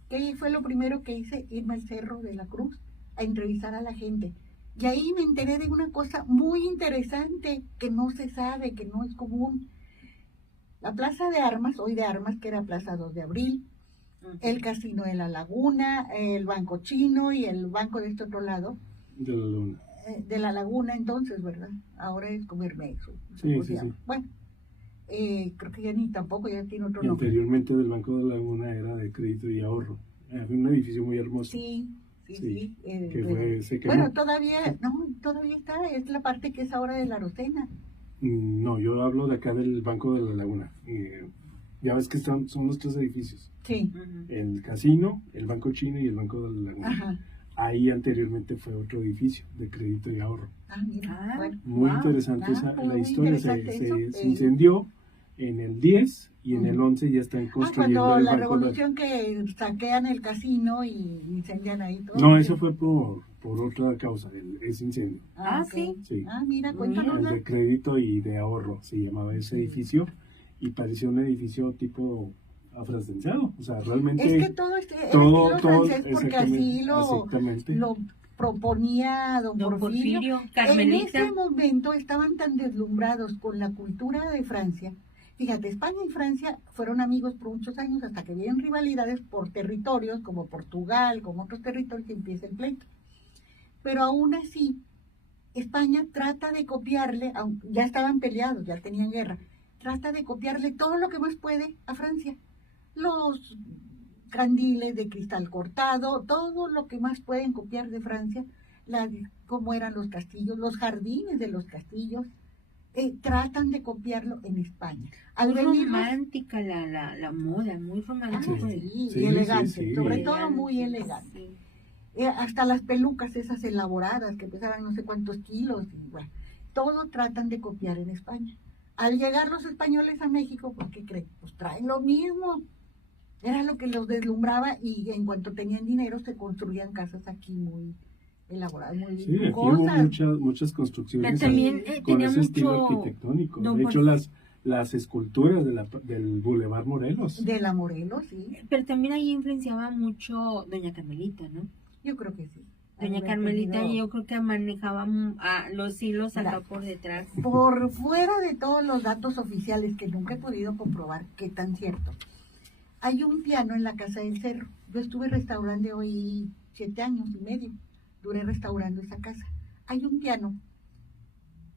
¿Qué fue lo primero que hice? Irme al Cerro de la Cruz a entrevistar a la gente. Y ahí me enteré de una cosa muy interesante que no se sabe, que no es común. La Plaza de Armas, hoy de Armas, que era Plaza 2 de Abril, el Casino de la Laguna, el Banco Chino y el banco de este otro lado. De la Luna. De la Laguna entonces, ¿verdad? Ahora es Comermex. Sí. Bueno, creo que ya ni tampoco, ya tiene otro nombre. Anteriormente del Banco de la Laguna era de Crédito y Ahorro. Era un edificio muy hermoso. Sí. Bueno, todavía está, es la parte que es ahora de la Rosena. No, yo hablo de acá del Banco de la Laguna. Ya ves que son los tres edificios. Sí. El casino, el Banco Chino y el Banco de la Laguna. Ajá. Ahí anteriormente fue otro edificio de Crédito y Ahorro. Mira, bueno, muy interesante la historia. Se incendió en el 10 y en el 11 ya están construyendo cuando el la banco revolución que saquean el casino y incendian ahí todo. No, eso fue por otra causa, ese incendio. Okay. Sí. Mira, cuéntanos. El de Crédito y de Ahorro se llamaba ese edificio y parecía un edificio tipo afrancesado, o sea, realmente... Es que todo francés porque así lo proponía don Porfirio. Carmelita. En ese momento estaban tan deslumbrados con la cultura de Francia. Fíjate, España y Francia fueron amigos por muchos años hasta que vienen rivalidades por territorios, como Portugal, como otros territorios, que empieza el pleito. Pero aún así, España trata de copiarle, ya estaban peleados, ya tenían guerra, trata de copiarle todo lo que más puede a Francia. Los candiles de cristal cortado, todo lo que más pueden copiar de Francia, cómo eran los castillos, los jardines de los castillos, tratan de copiarlo en España. Muy romántica la moda, muy romántica. Sí, y elegante, sobre todo muy elegante. Sí. Hasta las pelucas esas elaboradas que pesaban no sé cuántos kilos, y bueno, todo tratan de copiar en España. Al llegar los españoles a México, pues ¿qué creen? Pues traen lo mismo. Era lo que los deslumbraba y en cuanto tenían dinero se construían casas aquí muy elaboradas, muy sí, aquí hubo muchas construcciones también, con ese estilo arquitectónico. De hecho, las esculturas del Boulevard Morelos. De la Morelos, sí. Pero también ahí influenciaba mucho Doña Carmelita, ¿no? Yo creo que sí. Doña Carmelita, yo creo que manejaba los hilos acá por detrás. Por fuera de todos los datos oficiales que nunca he podido comprobar qué tan cierto. Hay un piano en la Casa del Cerro. Yo estuve restaurando hoy 7 años y medio. Duré restaurando esa casa. Hay un piano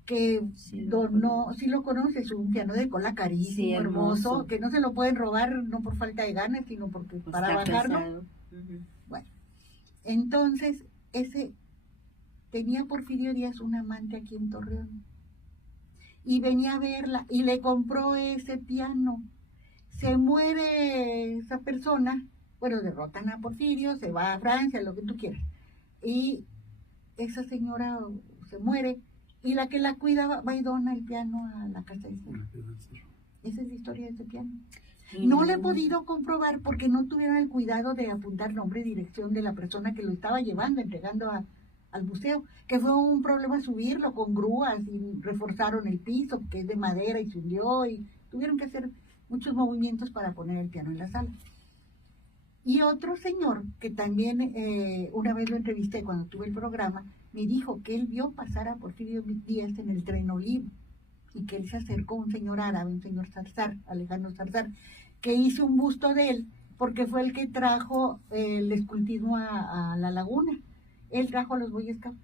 que donó, si lo conoces, un piano de cola carísimo, sí, hermoso, que no se lo pueden robar, no por falta de ganas, sino porque pues para bajarlo. Bueno, entonces, tenía Porfirio Díaz un amante aquí en Torreón. Y venía a verla y le compró ese piano. Se muere esa persona, bueno, derrotan a Porfirio, se va a Francia, lo que tú quieras. Y esa señora se muere y la que la cuida va y dona el piano a la Casa del Cerro. Esa es la historia de ese piano. No lo he podido comprobar porque no tuvieron el cuidado de apuntar nombre y dirección de la persona que lo estaba llevando, entregando al museo, que fue un problema subirlo con grúas y reforzaron el piso, que es de madera y se hundió y tuvieron que hacer muchos movimientos para poner el piano en la sala. Y otro señor, que también una vez lo entrevisté cuando tuve el programa, me dijo que él vio pasar a Porfirio Díaz en el Tren Olivo y que él se acercó a un señor árabe, un señor Zarzar, Alejandro Zarzar, que hizo un busto de él porque fue el que trajo el escultismo a la laguna. Él trajo a los Boy Scouts.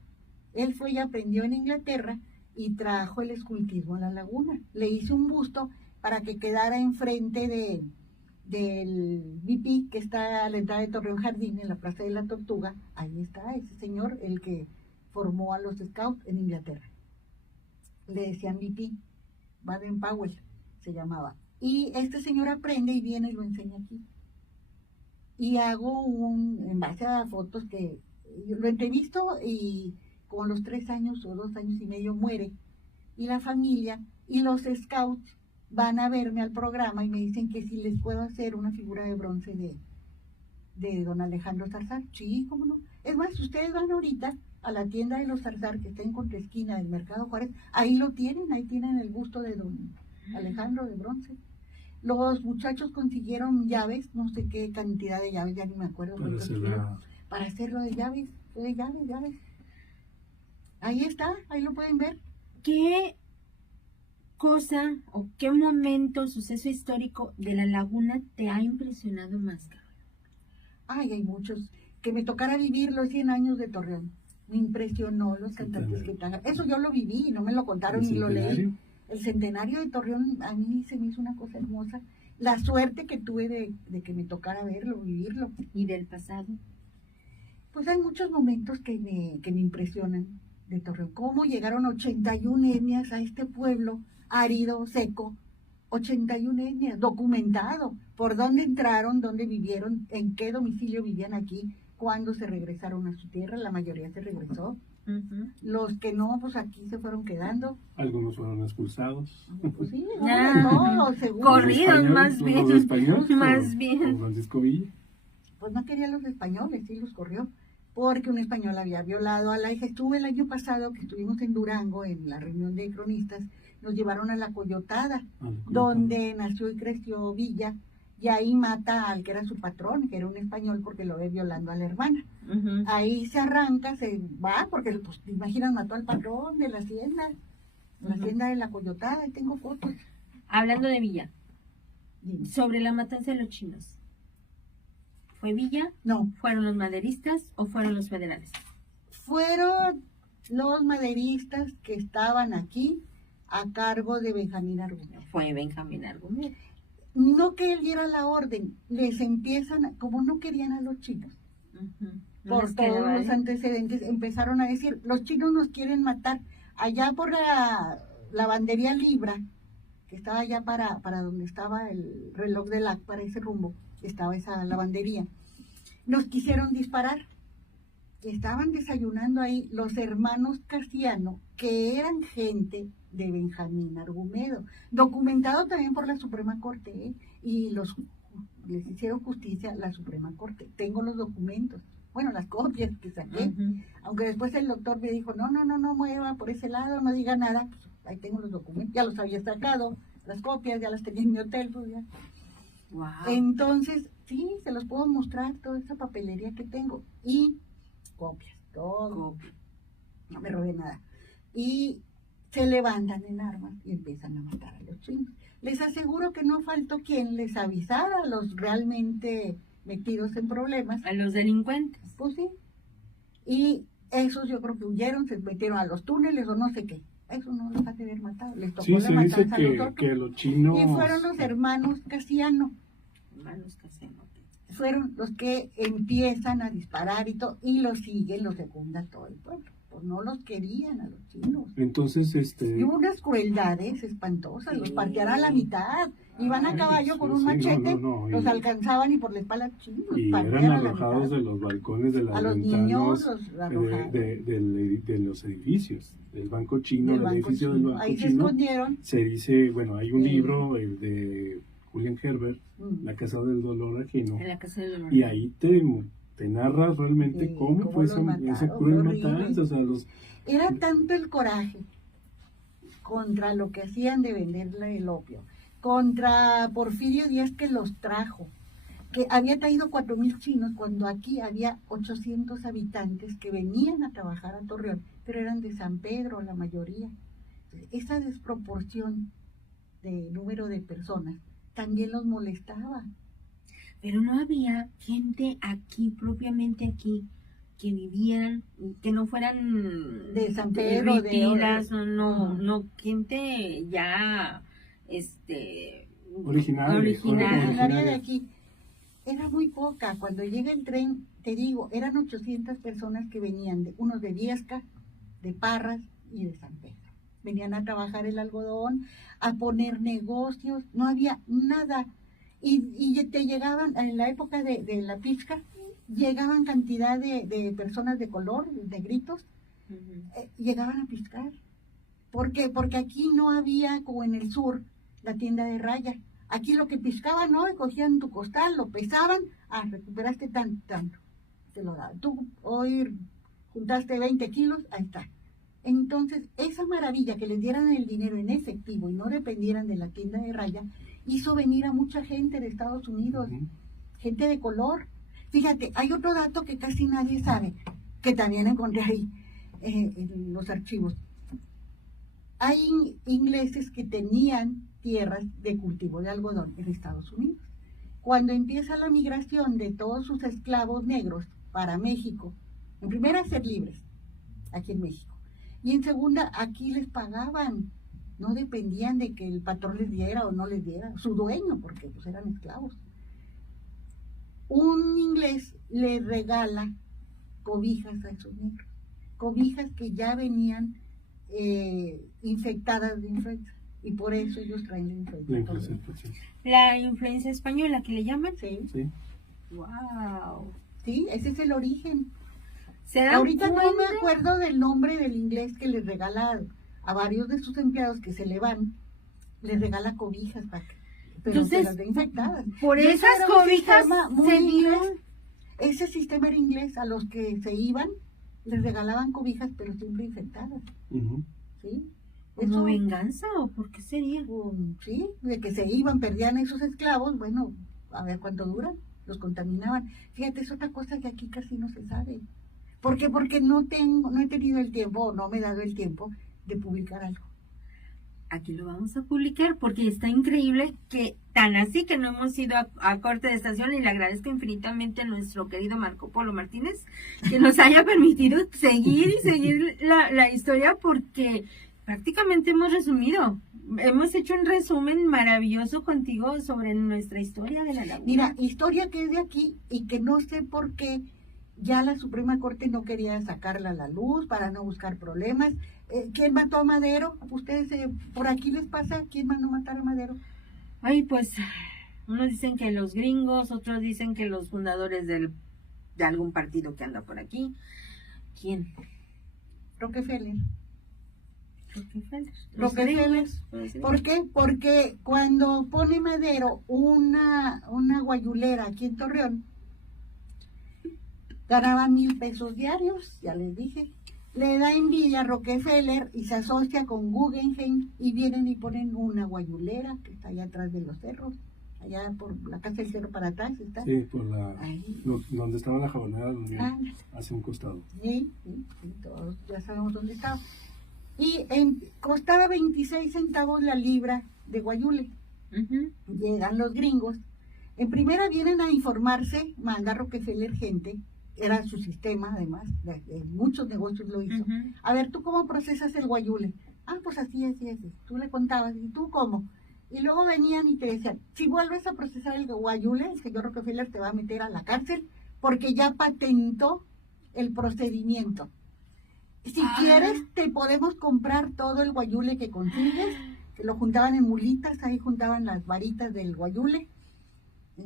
Él fue y aprendió en Inglaterra y trajo el escultismo a la laguna. Le hizo un busto para que quedara enfrente del BP que está a la entrada de Torreón Jardín, en la Plaza de la Tortuga. Ahí está ese señor, el que formó a los Scouts en Inglaterra. Le decían BP, Baden Powell se llamaba. Y este señor aprende y viene y lo enseña aquí. Y hago en base a fotos que lo entrevisto y como a los 3 años o 2 años y medio muere. Y la familia y los Scouts van a verme al programa y me dicen que si les puedo hacer una figura de bronce de don Alejandro Zarzar. Sí, cómo no. Es más, ustedes van ahorita a la tienda de los Zarzar, que está en contraesquina del Mercado Juárez, ahí lo tienen, ahí tienen el busto de don Alejandro de bronce. Los muchachos consiguieron llaves, no sé qué cantidad de llaves, ya ni me acuerdo. Para hacerlo de llaves. Ahí está, ahí lo pueden ver. ¿Qué cosa o qué momento, suceso histórico de la laguna te ha impresionado más? Ay, hay muchos. Que me tocara vivir los 100 años de Torreón. Me impresionó los cantantes que están. Eso yo lo viví, no me lo contaron ni lo leí. El centenario de Torreón a mí se me hizo una cosa hermosa. La suerte que tuve de que me tocara verlo, vivirlo. ¿Y del pasado? Pues hay muchos momentos que me impresionan de Torreón. ¿Cómo llegaron 81 etnias a este pueblo árido, seco? 81 etnias, documentado. ¿Por dónde entraron? ¿Dónde vivieron? ¿En qué domicilio vivían aquí? ¿Cuándo se regresaron a su tierra? La mayoría se regresó. Los que no, pues aquí se fueron quedando. Algunos fueron expulsados. Pues sí, no, seguro. Corridos más bien. Los españoles, más bien. Francisco Villa. Pues no querían los españoles, sí los corrió. Porque un español había violado a la hija. Estuve el año pasado, que estuvimos en Durango, en la reunión de cronistas, nos llevaron a la Coyotada, donde nació y creció Villa, y ahí mata al que era su patrón, que era un español, porque lo ve violando a la hermana. Ahí se arranca, se va, porque pues te imaginas, mató al patrón de la hacienda de la Coyotada, y tengo fotos. Hablando de Villa, sobre la matanza de los chinos, ¿fue Villa? No. ¿Fueron los maderistas o fueron los federales? Fueron los maderistas que estaban aquí a cargo de Benjamín Argumedo. Fue Benjamín Argumedo. No que él diera la orden, les empiezan, como no querían a los chinos, por todos los antecedentes, empezaron a decir, los chinos nos quieren matar. Allá por la lavandería Libra, que estaba allá para donde estaba el reloj del AC, para ese rumbo, estaba esa lavandería, nos quisieron disparar. Estaban desayunando ahí los hermanos Casiano, que eran gente de Benjamín Argumedo, documentado también por la Suprema Corte, y les hicieron justicia la Suprema Corte. Tengo los documentos, bueno, las copias que saqué, aunque después el doctor me dijo, no mueva por ese lado, no diga nada, pues ahí tengo los documentos, ya los había sacado, las copias, ya las tenía en mi hotel, pues ya. Wow. Entonces, sí, se los puedo mostrar, toda esa papelería que tengo, y copias, todo, no me robé nada. Y se levantan en armas y empiezan a matar a los chinos. Les aseguro que no faltó quien les avisara a los realmente metidos en problemas. A los delincuentes. Pues sí. Y esos yo creo que huyeron, se metieron a los túneles o no sé qué. Eso no los hace haber matado. Les tocó Sí, la se dice matanza a los otros. que los chinos... Y fueron los hermanos Casiano. Hermanos Casiano. Fueron los que empiezan a disparar y todo, y los siguen, los secunda todo el pueblo. Pues no los querían a los chinos. Entonces, Y hubo unas crueldades espantosas, los partían a la mitad, iban a caballo con un sí, machete, no, los y- alcanzaban y por la espalda chinos, y partían eran a la arrojados mitad. de los balcones de las A los ventanas niños los arrojaron. de los edificios, del banco chino, Del del banco edificio chino. del banco Ahí se chino. escondieron. Se dice, bueno, hay un Sí. libro, el de Julian Herbert, La Casa del Dolor Ajeno, En la casa del honor. y ahí te narras realmente Sí, cómo cómo fue los esa mataron, cruel fue horrible. matanza, o sea, los... Era tanto el coraje contra lo que hacían de venderle el opio, contra Porfirio Díaz que los trajo, que había traído 4,000 chinos cuando aquí había 800 habitantes que venían a trabajar a Torreón, pero eran de San Pedro la mayoría. Esa desproporción de número de personas también los molestaba. Pero no había gente aquí, propiamente aquí, que vivieran, que no fueran De San Pedro, ritilas, de- no, gente ya, Originales, Originaria de aquí. Era muy poca. Cuando llega el tren, te digo, eran 800 personas que venían, unos de Viesca, de Parras y de San Pedro. Venían a trabajar el algodón, a poner negocios, no había nada. Y te llegaban, en la época de la pizca, llegaban cantidad de personas de color, negritos, llegaban a piscar. ¿Por qué? Porque aquí no había, como en el sur, la tienda de raya. Aquí lo que piscaban, ¿no? Cogían tu costal, lo pesaban, recuperaste tanto, te lo daban. Tú hoy juntaste 20 kilos, ahí está. Entonces, esa maravilla que les dieran el dinero en efectivo y no dependieran de la tienda de raya, hizo venir a mucha gente de Estados Unidos, gente de color. Fíjate, hay otro dato que casi nadie sabe, que también encontré ahí en los archivos. Hay ingleses que tenían tierras de cultivo de algodón en Estados Unidos. Cuando empieza la migración de todos sus esclavos negros para México, en primera a ser libres, aquí en México, y en segunda aquí les pagaban, no dependían de que el patrón les diera o no les diera, su dueño, porque pues eran esclavos. Un inglés le regala cobijas a esos negros, cobijas que ya venían infectadas de influenza, y por eso ellos traen la influenza. La influencia, pues, sí. La influencia española que le llaman. Sí, Sí. Wow. sí, ese es el origen. ¿Se dan Ahorita no me cuenta? acuerdo del nombre del inglés que les regala a varios de sus empleados que se le van, les regala cobijas para que, pero Entonces, se las ve infectadas. Por Y ese esas era un cobijas sistema muy se inglés. dieron. Ese sistema era inglés, a los que se iban les regalaban cobijas, pero siempre infectadas, Ujú. ¿sí? ¿Como Eso, venganza o por qué sería? sí, de que se iban, perdían esos esclavos, bueno, a ver cuánto duran, los contaminaban. Fíjate, es otra cosa que aquí casi no se sabe. ¿Por qué? Porque no he tenido el tiempo, o no me he dado el tiempo de publicar algo. aquí lo vamos a publicar porque está increíble que tan así que no hemos ido a corte de estación y le agradezco infinitamente a nuestro querido Marco Polo Martínez que nos haya permitido seguir la historia porque prácticamente hemos resumido. Hemos hecho un resumen maravilloso contigo sobre nuestra historia de la laguna. Mira, historia que es de aquí y que no sé por qué ya la Suprema Corte no quería sacarla a la luz para no buscar problemas. ¿Quién mató a Madero? ¿Ustedes por aquí les pasa quién mandó matar a Madero? Ay, pues, unos dicen que los gringos, otros dicen que los fundadores de algún partido que anda por aquí. ¿Quién? Rockefeller. Rockefeller. ¿Por qué? Porque cuando pone Madero una guayulera aquí en Torreón, ganaba 1,000 pesos diarios, ya les dije. Le da envidia a Rockefeller y se asocia con Guggenheim y vienen y ponen una guayulera que está allá atrás de los cerros, allá por la casa del cerro para atrás está. Sí, por donde estaba la jabonera, hacia un costado. Sí, todos ya sabemos dónde estaba. Y costaba 26 centavos la libra de guayule. Llegan los gringos. En primera vienen a informarse, manda Rockefeller gente, era su sistema además, de muchos negocios lo hizo. A ver, ¿tú cómo procesas el guayule? Ah, pues así. Tú le contabas, ¿y tú cómo? Y luego venían y te decían, si vuelves a procesar el guayule, el señor Rockefeller te va a meter a la cárcel porque ya patentó el procedimiento. Si quieres, te podemos comprar todo el guayule que consigues, que lo juntaban en mulitas, ahí juntaban las varitas del guayule,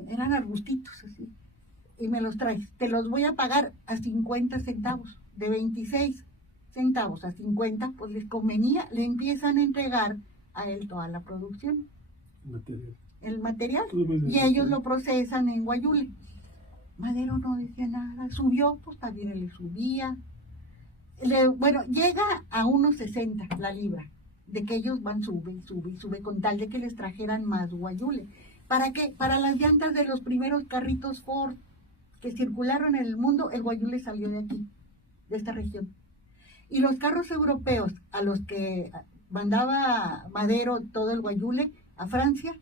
eran arbustitos así, y me los traes. Te los voy a pagar a 50 centavos, de 26 centavos a 50, pues les convenía, le empiezan a entregar a él toda la producción, el material, y ellos lo procesan en guayule. Madero no decía nada, subió, pues también le subía. Bueno, llega a unos 60 la libra, de que ellos van sube, con tal de que les trajeran más guayule. ¿Para qué? Para las llantas de los primeros carritos Ford que circularon en el mundo, el guayule salió de aquí, de esta región. Y los carros europeos, a los que mandaba Madero todo el guayule, a Francia,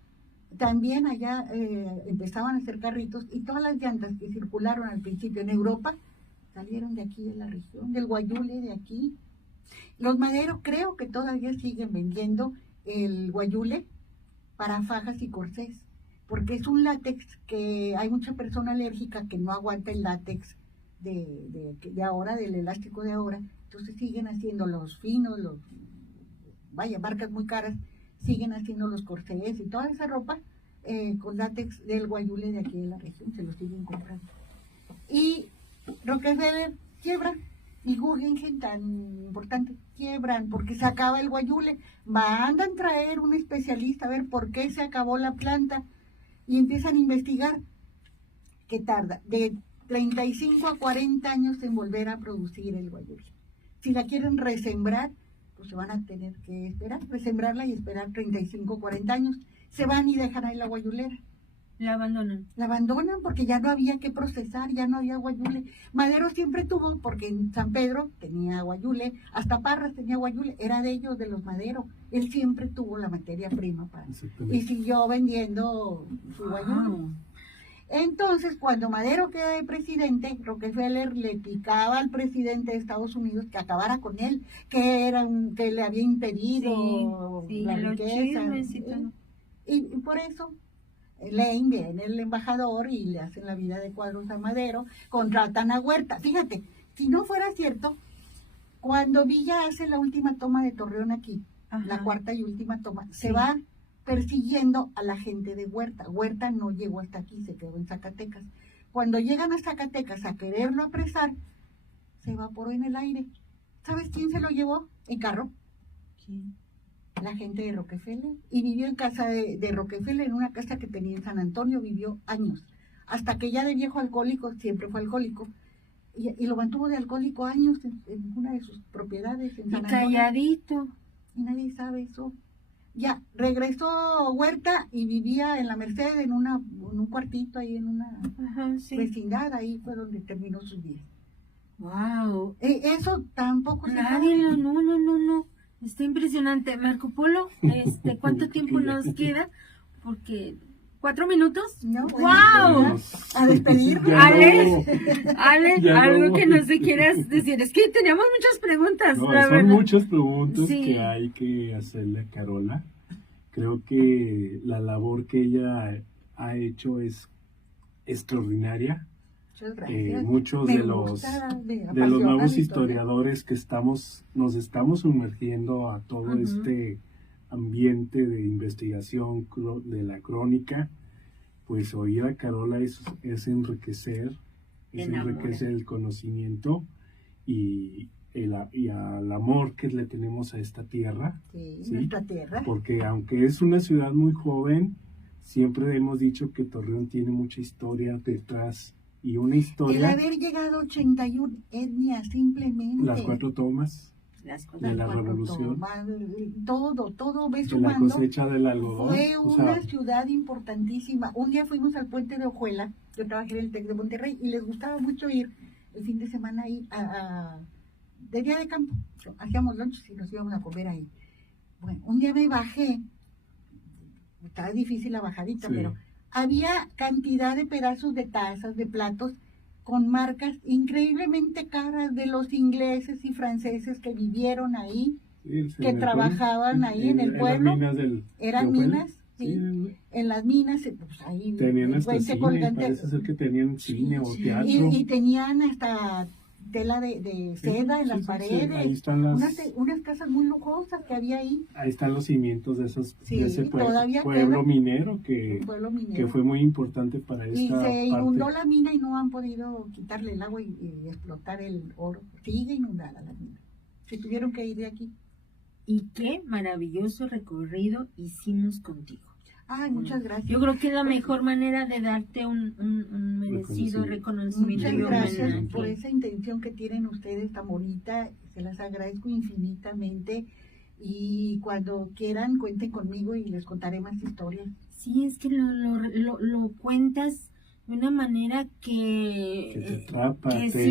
también allá empezaban a hacer carritos, y todas las llantas que circularon al principio en Europa, salieron de aquí, de la región, del guayule de aquí. Los Madero creo que todavía siguen vendiendo el guayule para fajas y corsés, porque es un látex que hay mucha persona alérgica que no aguanta el látex de ahora, del elástico de ahora. Entonces siguen haciendo los finos, marcas muy caras, siguen haciendo los corsés y toda esa ropa con látex del guayule de aquí de la región, se lo siguen comprando. Y Rockefeller quiebra, y Guggenheim, tan importante, quiebran porque se acaba el guayule. Mandan traer un especialista a ver por qué se acabó la planta y empiezan a investigar. Que tarda de 35 a 40 años en volver a producir el guayule. Si la quieren resembrar, pues se van a tener que esperar, resembrarla y esperar 35 o 40 años. Se van y dejan ahí la guayulera. La abandonan. La abandonan porque ya no había que procesar, ya no había guayule. Madero siempre tuvo, porque en San Pedro tenía guayule, hasta Parras tenía guayule, era de ellos, de los Madero. Él siempre tuvo la materia prima y siguió vendiendo su guayule. Entonces, cuando Madero queda de presidente, Rockefeller le picaba al presidente de Estados Unidos que acabara con él, que le había impedido la riqueza. Y por eso Lane viene el embajador y le hacen la vida de cuadros a Madero, contratan a Huerta. Fíjate, si no fuera cierto, cuando Villa hace la última toma de Torreón aquí, la cuarta y última toma, se va persiguiendo a la gente de Huerta. Huerta no llegó hasta aquí, se quedó en Zacatecas. Cuando llegan a Zacatecas a quererlo apresar, se evaporó en el aire. ¿Sabes quién se lo llevó? En carro. ¿Quién? La gente de Rockefeller, y vivió en casa de Rockefeller, en una casa que tenía en San Antonio, vivió años, hasta que ya de viejo alcohólico, siempre fue alcohólico, y lo mantuvo de alcohólico años en una de sus propiedades en San Antonio. Calladito. Y nadie sabe eso. Ya, regresó Huerta y vivía en la Merced, en un cuartito ahí, en una vecindad, ahí fue donde terminó sus días. Wow. Eso tampoco se Nadie, sabe. no. Está impresionante. Marco Polo, ¿cuánto tiempo nos queda? Porque 4 minutos. No, ¡Wow! A despedirnos. Ya Ale, Ya algo no. que no se quieras decir. Es que teníamos muchas preguntas, No, la son verdad. muchas preguntas Sí. que hay que hacerle a Carola. Creo que la labor que ella ha hecho es extraordinaria. Muchas gracias. Muchos Me de los gusta, me de apasiona los la nuevos historia. historiadores que nos estamos sumergiendo a todo Ujú. este ambiente de investigación de la crónica, pues oír a Carola es enriquecer, es Enamora. enriquecer el conocimiento y al amor que le tenemos a esta tierra, Sí, ¿sí? nuestra tierra. Porque aunque es una ciudad muy joven, siempre hemos dicho que Torreón tiene mucha historia detrás y una El historia, haber llegado a 81 etnias simplemente. las 4 tomas Las cosas. de la Cuatro revolución, tomas, todo ves de la sumando. cosecha del algodón, Fue o sea, una ciudad importantísima. Un día fuimos al puente de Ojuela, yo trabajé en el TEC de Monterrey y les gustaba mucho ir el fin de semana ahí de día de campo. Hacíamos lunch y nos íbamos a comer ahí. Bueno, un día me bajé, estaba difícil la bajadita, sí, pero había cantidad de pedazos de tazas, de platos con marcas increíblemente caras de los ingleses y franceses que vivieron ahí, sí, que en el trabajaban pueblo, ahí en el las pueblo. minas Eran de Ojuela. minas, sí. En las minas, pues ahí Tenían hasta puente cine, colgante. parece ser que tenían cine o teatro. Y tenían hasta tela de seda en Sí, las sí, paredes. sí, ahí están Unas casas muy lujosas que había ahí. ahí están los cimientos de Sí, de ese todavía pueblo queda. minero Un que pueblo minero. que fue muy importante para Y esta se inundó parte. la mina y no han podido quitarle el agua y explotar el oro. Sigue inundada la mina. Se tuvieron que ir de aquí. Y qué maravilloso recorrido hicimos contigo. Ay, muchas gracias. Yo creo que es la mejor manera de darte un merecido reconocimiento Muchas y gracias homenaje. por esa intención que tienen ustedes tan bonita. Se las agradezco infinitamente. Y cuando quieran, cuenten conmigo y les contaré más historias. Sí, es que lo cuentas de una manera Que te atrapa, que te-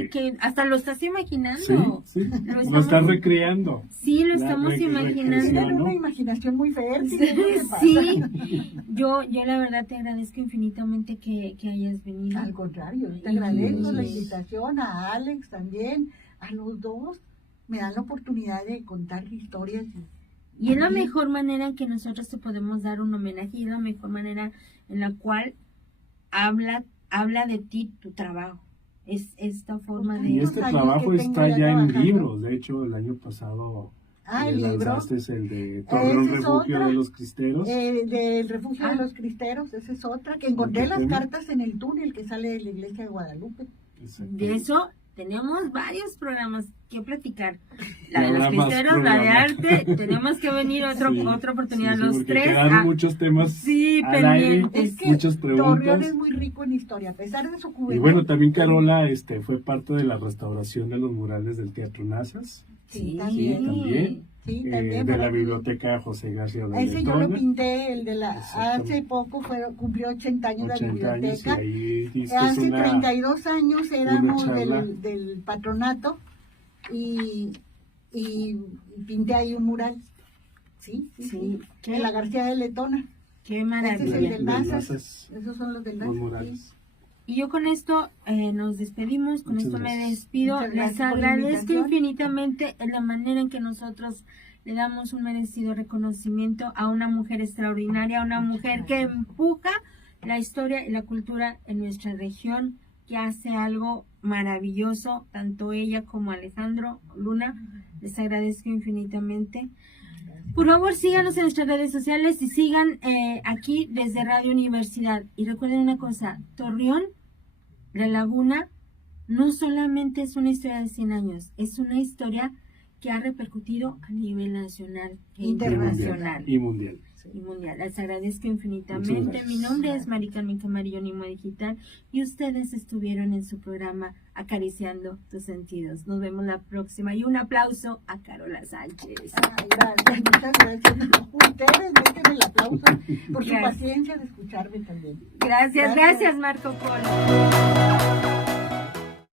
sí, que hasta lo estás Sí, imaginando. sí, Lo lo estamos- estás recreando. Sí, lo La estamos imaginando. Tienen ¿no? una imaginación muy fértil. ¿Qué te pasa? Sí, yo la verdad te agradezco infinitamente que hayas venido. Al contrario, te Y- agradezco la Sí. invitación, a Alex también, a los dos. Me dan la oportunidad de contar historias. Y es la Sí. mejor manera en que nosotros te podemos dar un homenaje y es la mejor manera en la cual habla de ti tu trabajo. Es esta forma Pues Y de... este años trabajo que tengo está ya ya en trabajando. libros. De hecho, el año pasado Ah, el libro. lanzaste el de Torreón Ese es Refugio otra. de los Cristeros. Del refugio Ah. de los cristeros, esa es otra, que encontré ¿Qué las tema? cartas en el túnel que sale de la iglesia de Guadalupe. Exacto. De eso tenemos varios programas que platicar. La Y de los habrá más cristeros, la de programas. arte. Tenemos que venir Sí, otra oportunidad sí, los porque tres. quedaron muchos temas sí, al aire, pendientes. Es que muchas Torreón preguntas. es muy rico en historia, a pesar de su juventud. Y bueno, también Carola fue parte de la restauración de los murales del Teatro Nazas, Sí, Sí, también. también. Sí, también. de la para- biblioteca José García de Ese yo lo Letona, pinté, el de la... Exactamente. Hace poco cumplió 80 años 80 la años, y biblioteca. ahí diste Hace una... 32 años éramos charla. del patronato y pinté ahí un mural. Sí, sí, Sí, sí. qué- En la García de Letona. Qué Ese es el maravilla. del Del Nazas. Nazas, Esos son los del los Nazas. murales. Y yo con esto nos despedimos, con Muchas esto me gracias. despido. Muchas Les gracias por la agradezco invitación. infinitamente en la manera en que nosotros le damos un merecido reconocimiento a una mujer extraordinaria, a una mujer que empuja la historia y la cultura en nuestra región, que hace algo maravilloso, tanto ella como Alejandro Luna. Les agradezco infinitamente. Por favor, síganos en nuestras redes sociales y sigan aquí desde Radio Universidad. Y recuerden una cosa, Torreón, La Laguna, no solamente es una historia de 100 años, es una historia que ha repercutido a nivel nacional e internacional Y mundial. y mundial. Les agradezco Muchas infinitamente. gracias. Mi nombre es Mari Carmen Camarillo, Nimo Digital, y ustedes estuvieron en su programa Acariciando tus Sentidos. Nos vemos la próxima y un aplauso a Carola Sánchez. Ay, gracias, muchas gracias. Ustedes meten el aplauso por su Gracias. paciencia de escucharme también. Gracias, Gracias. gracias Marco Polo.